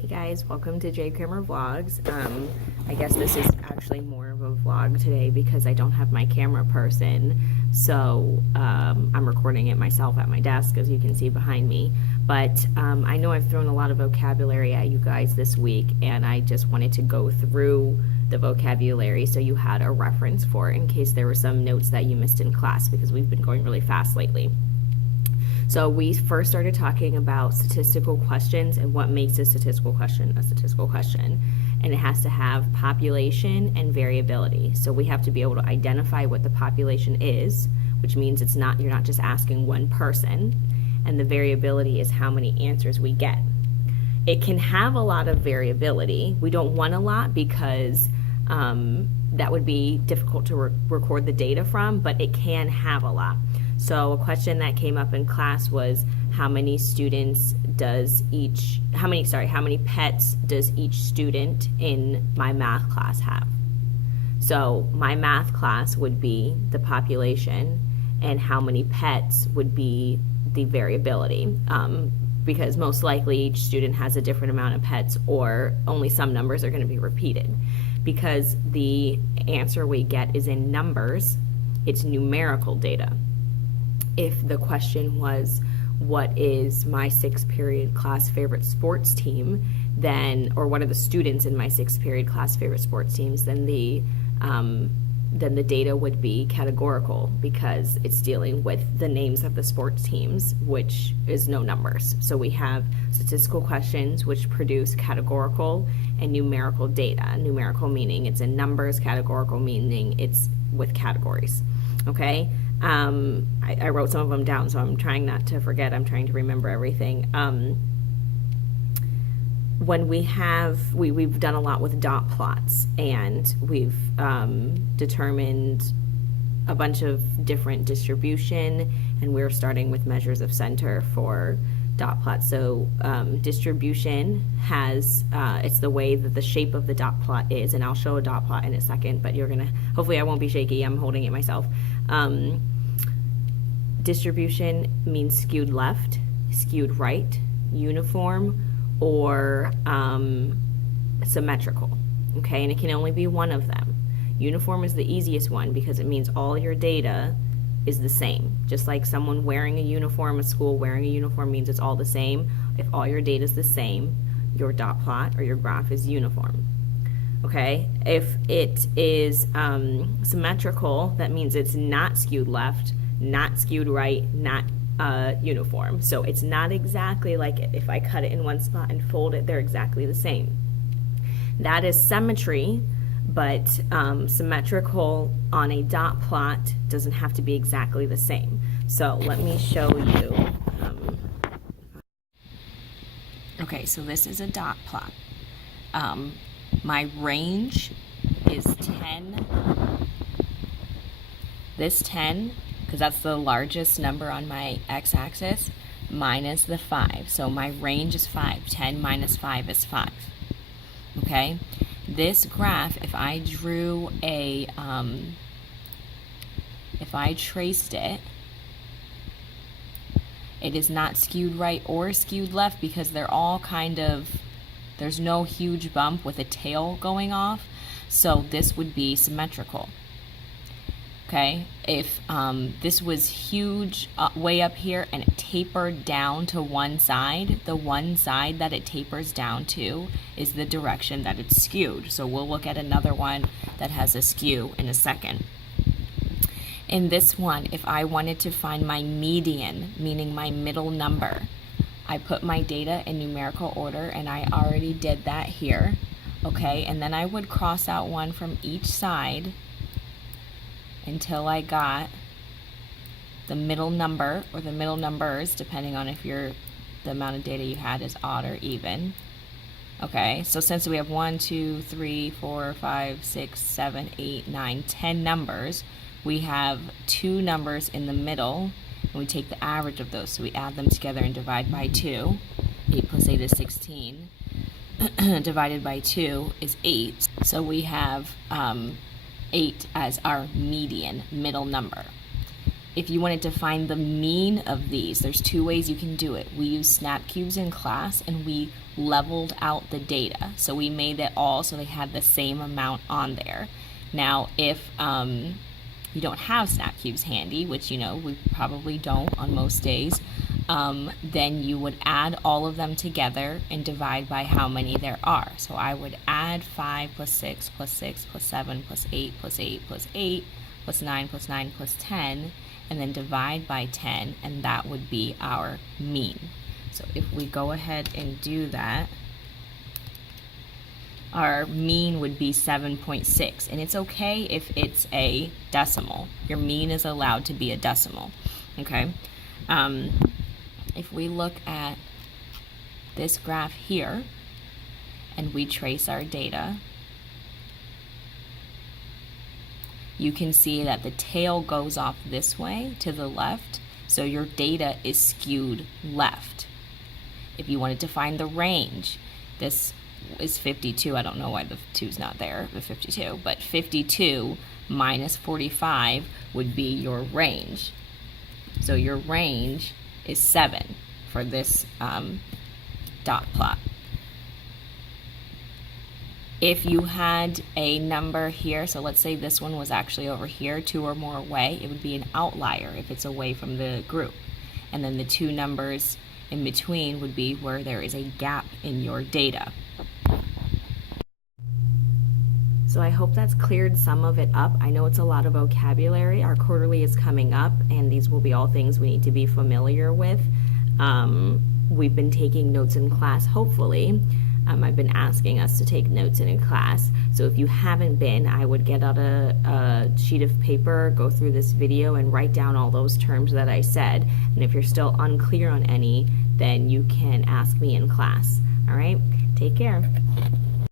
Hey guys, welcome to J Kramer Vlogs. I guess this is actually more of a vlog today because I don't have my camera person, so I'm recording it myself at my desk, as you can see behind me. But I know I've thrown a lot of vocabulary at you guys this week, and I just wanted to go through the vocabulary so you had a reference for it in case there were some notes that you missed in class, because we've been going really fast lately. So we first started talking about statistical questions and what makes a statistical question a statistical question. And it has to have population and variability. So we have to be able to identify what the population is, which means you're not just asking one person, and the variability is how many answers we get. It can have a lot of variability. We don't want a lot because that would be difficult to record the data from, but it can have a lot. So a question that came up in class was how many pets does each student in my math class have? So my math class would be the population, and how many pets would be the variability, because most likely each student has a different amount of pets, or only some numbers are going to be repeated. Because the answer we get is in numbers, it's numerical data. If the question was, what is my sixth period class favorite sports team, or what are the students in my sixth period class favorite sports teams, then the data would be categorical, because it's dealing with the names of the sports teams, which is no numbers. So we have statistical questions which produce categorical and numerical data. Numerical meaning it's in numbers, categorical meaning it's with categories. Okay? I wrote some of them down, so I'm trying not to forget. I'm trying to remember everything. When we've done a lot with dot plots, and we've determined a bunch of different distribution, and we're starting with measures of center for dot plots. So distribution has, it's the way that the shape of the dot plot is, and I'll show a dot plot in a second, but hopefully I won't be shaky, I'm holding it myself. Distribution means skewed left, skewed right, uniform, or symmetrical, okay? And it can only be one of them. Uniform is the easiest one because it means all your data is the same. Just like someone wearing a uniform, a school wearing a uniform means it's all the same. If all your data is the same, your dot plot or your graph is uniform. Okay? If it is symmetrical, that means it's not skewed left, not skewed right, not uniform. So it's not exactly like it. If I cut it in one spot and fold it, they're exactly the same. That is symmetry, but symmetrical on a dot plot doesn't have to be exactly the same. So let me show you. Okay, so this is a dot plot. My range is 10. This 10, because that's the largest number on my x-axis, minus the 5. So my range is 5. 10 minus 5 is 5. Okay? This graph, if I drew if I traced it, it is not skewed right or skewed left because they're all there's no huge bump with a tail going off. So this would be symmetrical. Okay, if this was huge way up here and it tapered down to one side, the one side that it tapers down to is the direction that it's skewed. So we'll look at another one that has a skew in a second. In this one, if I wanted to find my median, meaning my middle number, I put my data in numerical order, and I already did that here. Okay, and then I would cross out one from each side until I got the middle number, or the middle numbers, depending on if the amount of data you had is odd or even. Okay, so since we have 1, 2, 3, 4, 5, 6, 7, 8, 9, 10 numbers, we have 2 numbers in the middle, and we take the average of those. So we add them together and divide by 2. 8 plus 8 is 16. Divided by 2 is 8. So we have 8 as our median, middle number. if you wanted to find the mean of these, there's two ways you can do it. We used snap cubes in class and we leveled out the data. So we made it all so they had the same amount on there. Now, if you don't have snap cubes handy, which we probably don't on most days, then you would add all of them together and divide by how many there are. So I would add 5 plus 6 plus 6 plus 7 plus 8 plus 8 plus 8 plus 9 plus 9 plus 10, and then divide by 10, and that would be our mean. So if we go ahead and do that, our mean would be 7.6, and it's okay if it's a decimal. Your mean is allowed to be a decimal, okay? If we look at this graph here, and we trace our data, you can see that the tail goes off this way to the left, so your data is skewed left. If you wanted to find the range, this is 52. I don't know why the 2's not there, the 52, but 52 minus 45 would be your range. So your range is 7 for this dot plot. If you had a number here, so let's say this one was actually over here, 2 or more away, it would be an outlier if it's away from the group. And then the 2 numbers in between would be where there is a gap in your data. So I hope that's cleared some of it up. I know it's a lot of vocabulary. Our quarterly is coming up, and these will be all things we need to be familiar with. We've been taking notes in class, hopefully. I've been asking us to take notes in class. So if you haven't been, I would get out a sheet of paper, go through this video, and write down all those terms that I said. And if you're still unclear on any, then you can ask me in class. All right? Take care.